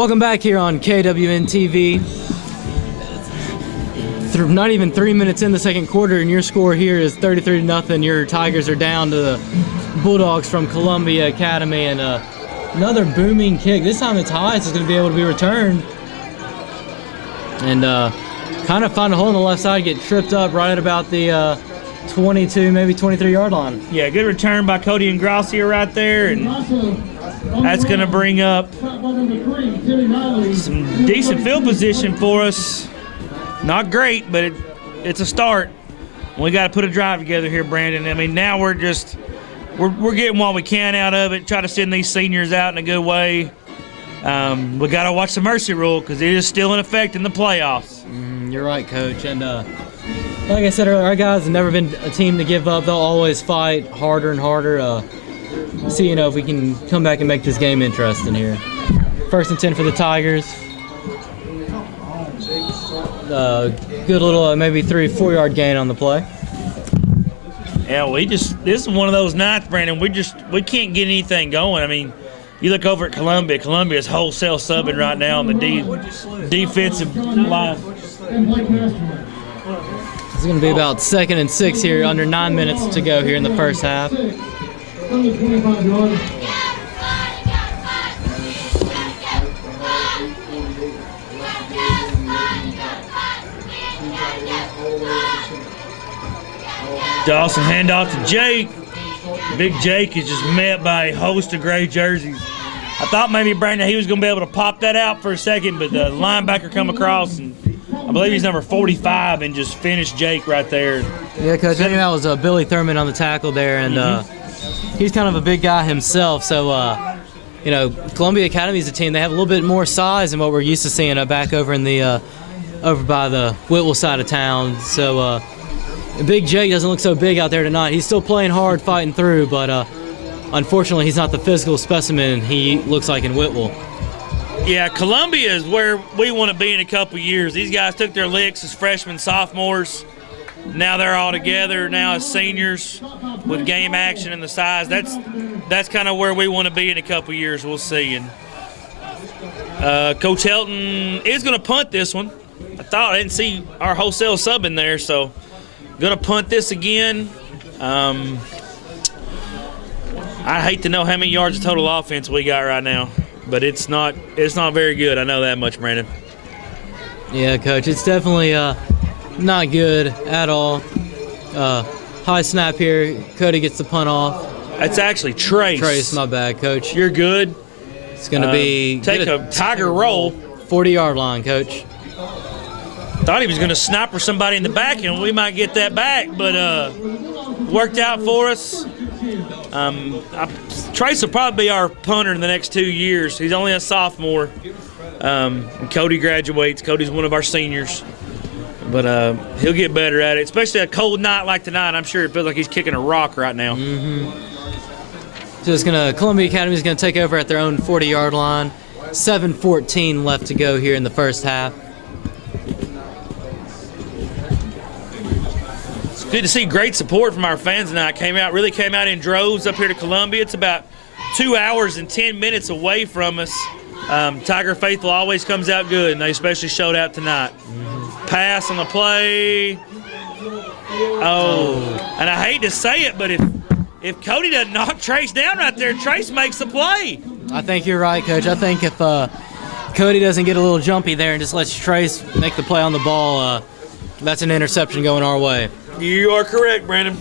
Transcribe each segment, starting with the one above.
Welcome back here on KWN TV. Not even 3 minutes in the second quarter, and your score here is 33-0. Your Tigers are down to the Bulldogs from Columbia Academy, and another booming kick. This time it's high, so it's going to be able to be returned. And kind of find a hole in the left side, get tripped up right at about the 22, maybe 23-yard line. Yeah, good return by Cody and Gracia right there, and that's going to bring up some decent field position for us. Not great, but it's a start. We got to put a drive together here, Brandon. I mean, now we're getting what we can out of it. Try to send these seniors out in a good way. We got to watch the mercy rule because it is still in effect in the playoffs. You're right, Coach. And like I said earlier, our guys have never been a team to give up. They'll always fight harder and harder. See, if we can come back and make this game interesting here. 1st and 10 for the Tigers. Good little maybe 3-4 yard gain on the play. Yeah, this is one of those nights, Brandon. We can't get anything going. I mean, you look over at Columbia. Columbia is wholesale subbing right now on the defensive line. It's going to be about 2nd and 6 here, under 9 minutes to go here in the first half. Dawson handoff to Jake. Big Jake is just met by a host of gray jerseys. I thought maybe Brandon he was going to be able to pop that out for a second, but the linebacker come across, and I believe he's number 45, and just finished Jake right there. Yeah, Coach, I think that was Billy Thurman on the tackle there, and he's kind of a big guy himself. So, Columbia Academy is a team. They have a little bit more size than what we're used to seeing back over in the over by the Whitwell side of town. So, Big Jake doesn't look so big out there tonight. He's still playing hard, fighting through, but unfortunately, he's not the physical specimen he looks like in Whitwell. Yeah, Columbia is where we want to be in a couple years. These guys took their licks as freshmen, sophomores. Now they're all together now as seniors with game action and the size. That's kind of where we want to be in a couple years. We'll see. And Coach Helton is going to punt this one. I didn't see our wholesale sub in there, so going to punt this again. I hate to know how many yards of total offense we got right now, but it's not very good. I know that much, Brandon. Yeah, Coach, it's definitely not good at all. High snap here. Cody gets the punt off. That's actually Trace. Trace, my bad, Coach. You're good. It's going to be take a Tiger roll. 40-yard line, Coach. Thought he was going to sniper somebody in the back, and we might get that back, but worked out for us. Trace will probably be our punter in the next 2 years. He's only a sophomore. And Cody graduates. Cody's one of our seniors. But he'll get better at it, especially a cold night like tonight. I'm sure it feels like he's kicking a rock right now. So Columbia Academy is going to take over at their own 40-yard line. 7:14 left to go here in the first half. Good to see great support from our fans tonight. Really came out in droves up here to Columbia. It's about 2 hours and 10 minutes away from us. Tiger Faithful always comes out good, and they especially showed out tonight. Pass on the play. Oh, and I hate to say it, but if Cody doesn't knock Trace down right there, Trace makes the play. I think you're right, Coach. I think if Cody doesn't get a little jumpy there and just lets Trace make the play on the ball, that's an interception going our way. You are correct, Brandon.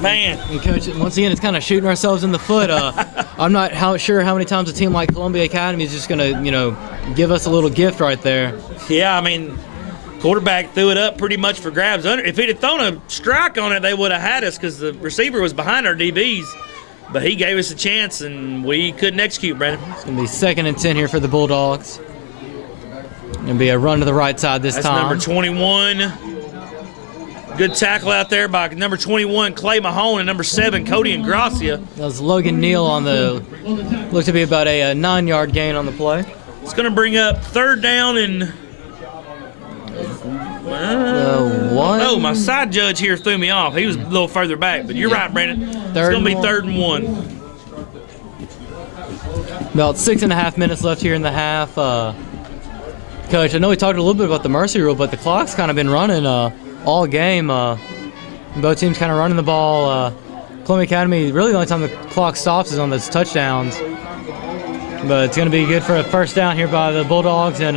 Man. And Coach, once again, it's kind of shooting ourselves in the foot. I'm not sure how many times a team like Columbia Academy is just going to, give us a little gift right there. Yeah, I mean, quarterback threw it up pretty much for grabs. If he'd have thrown a strike on it, they would have had us because the receiver was behind our DBs. But he gave us a chance, and we couldn't execute, Brandon. It's going to be 2nd and 10 here for the Bulldogs. Going to be a run to the right side this time. That's number 21. Good tackle out there by number 21, Clay Mahone, and number 7, Cody and Gracia. That was Logan Neal on looked to be about a 9-yard gain on the play. It's going to bring up 3rd down and one. Oh, my side judge here threw me off. He was a little further back, but you're right, Brandon. It's going to be 3rd and 1. About 6.5 minutes left here in the half. Coach, I know we talked a little bit about the mercy rule, but the clock's kind of been running all game. Both teams kind of running the ball. Columbia Academy, really the only time the clock stops is on those touchdowns. But it's going to be good for a first down here by the Bulldogs, and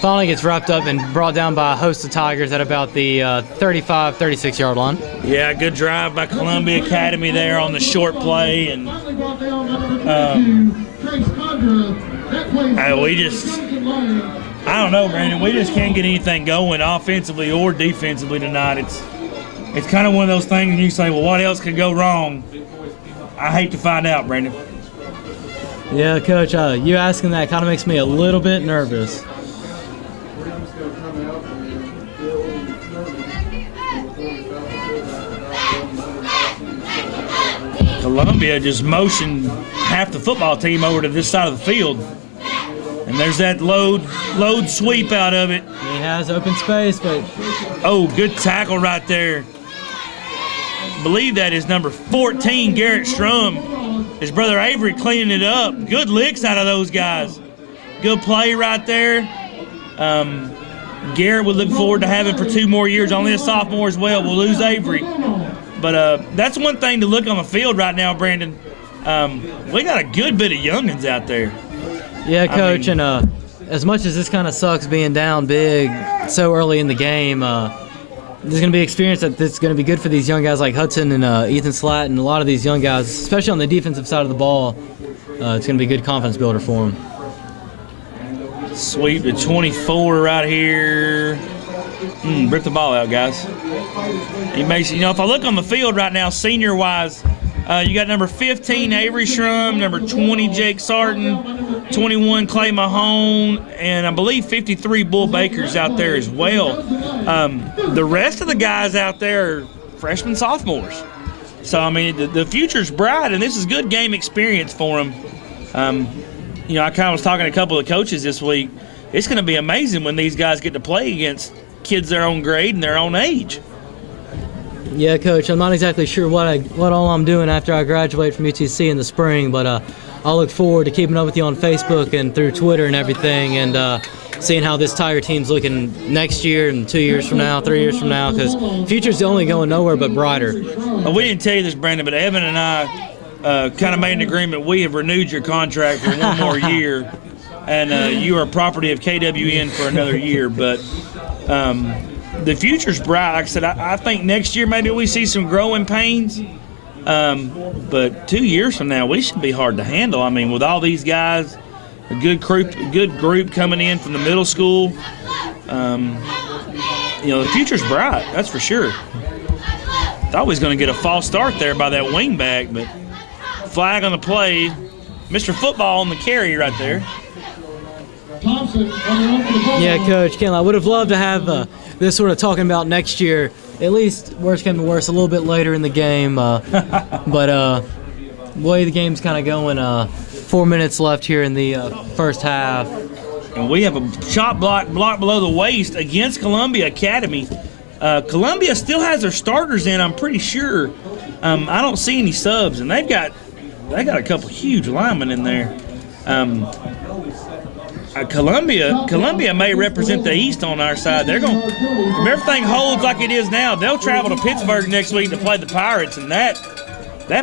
finally gets wrapped up and brought down by a host of Tigers at about the 35, 36-yard line. Yeah, good drive by Columbia Academy there on the short play, and I don't know, Brandon. We just can't get anything going offensively or defensively tonight. It's kind of one of those things, and you say, well, what else could go wrong? I hate to find out, Brandon. Yeah, Coach, you asking that kind of makes me a little bit nervous. Columbia just motioned half the football team over to this side of the field. And there's that load sweep out of it. He has open space, but... Oh, good tackle right there. I believe that is number 14, Garrett Strum. His brother Avery cleaning it up. Good licks out of those guys. Good play right there. Garrett would look forward to having for 2 more years. Only a sophomore as well. We'll lose Avery. But that's one thing to look on the field right now, Brandon. We got a good bit of youngins out there. Yeah, Coach, and as much as this kind of sucks being down big so early in the game, there's going to be experience that's going to be good for these young guys like Hudson and Ethan Slatt and a lot of these young guys, especially on the defensive side of the ball. It's going to be a good confidence builder for them. Sweep to 24 right here. Rip the ball out, guys. He makes, if I look on the field right now, senior-wise, you got number 15, Avery Shrum, number 20, Jake Sarton, 21, Clay Mahone, and I believe 53, Bull Baker's out there as well. The rest of the guys out there are freshmen, sophomores. So, the future's bright, and this is good game experience for them. I kind of was talking to a couple of coaches this week. It's going to be amazing when these guys get to play against kids their own grade and their own age. Yeah, Coach, I'm not exactly sure what all I'm doing after I graduate from UTC in the spring, but I'll look forward to keeping up with you on Facebook and through Twitter and everything, and seeing how this Tiger team's looking next year and 2 years from now, 3 years from now, because future's only going nowhere but brighter. Well, we didn't tell you this, Brandon, but Evan and I kind of made an agreement. We have renewed your contract for 1 more year, and you are property of KWN for another year, but the future's bright. Like I said, I think next year maybe we see some growing pains, but 2 years from now we should be hard to handle. With all these guys, a good group coming in from the middle school, the future's bright. That's for sure. Thought we was going to get a false start there by that wing back, but flag on the play. Mr. Football on the carry right there. Yeah, Coach Ken, I would have loved to have this sort of talking about next year, at least worst came to worst, a little bit later in the game. But the way the game's kind of going, 4 minutes left here in the first half. And we have a shot block below the waist against Columbia Academy. Columbia still has their starters in, I'm pretty sure. I don't see any subs, and they got a couple huge linemen in there. Columbia may represent the East on our side. They're going, if everything holds like it is now, they'll travel to Pittsburgh next week to play the Pirates, and that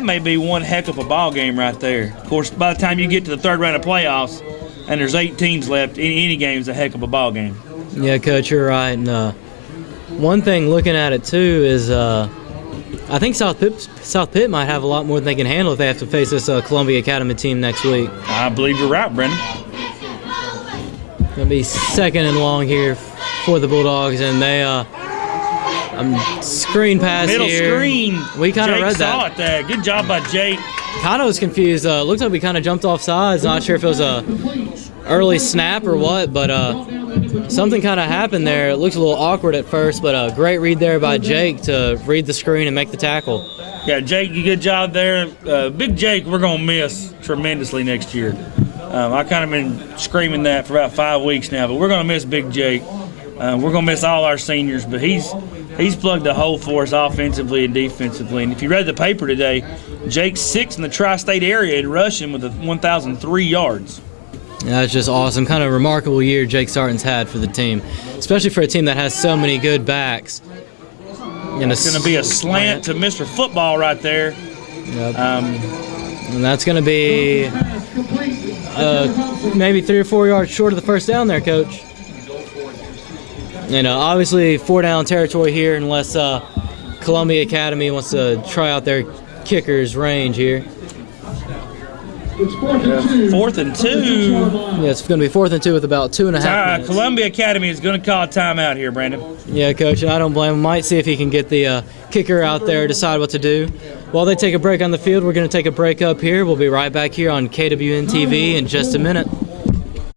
may be one heck of a ball game right there. Of course, by the time you get to the third round of playoffs, and there's 8 teams left, any game's a heck of a ball game. Yeah, Coach, you're right. And one thing looking at it too is I think South Pitt might have a lot more than they can handle if they have to face this Columbia Academy team next week. I believe you're right, Brendan. Going to be 2nd and long here for the Bulldogs, and they screen pass Middle here. Screen. We kind of Jake read saw that. it there. Good job by Jake. Kind of was confused. Looks like we kind of jumped off sides. Not sure if it was a early snap or what, but something kind of happened there. It looked a little awkward at first, but a great read there by Jake to read the screen and make the tackle. Yeah, Jake, good job there. Big Jake, we're going to miss tremendously next year. I kind of been screaming that for about 5 weeks now, but we're going to miss Big Jake. We're going to miss all our seniors, but he's He's plugged the hole for us offensively and defensively. And if you read the paper today, Jake's 6th in the tri-state area in rushing with 1,003 yards. That's just awesome. Kind of remarkable year Jake Sarton's had for the team, especially for a team that has so many good backs. It's going to be a slant to Mr. Football right there. Yep. And that's going to be maybe 3 or 4 yards short of the first down there, Coach. Obviously 4-down territory here unless Columbia Academy wants to try out their kicker's range here. It's 4th and 2. Yeah, it's going to be 4th and 2 with about 2.5 minutes. Columbia Academy is going to call a timeout here, Brandon. Yeah, Coach, I don't blame him. Might see if he can get the kicker out there, decide what to do. While they take a break on the field, we're going to take a break up here. We'll be right back here on KWN TV in just a minute.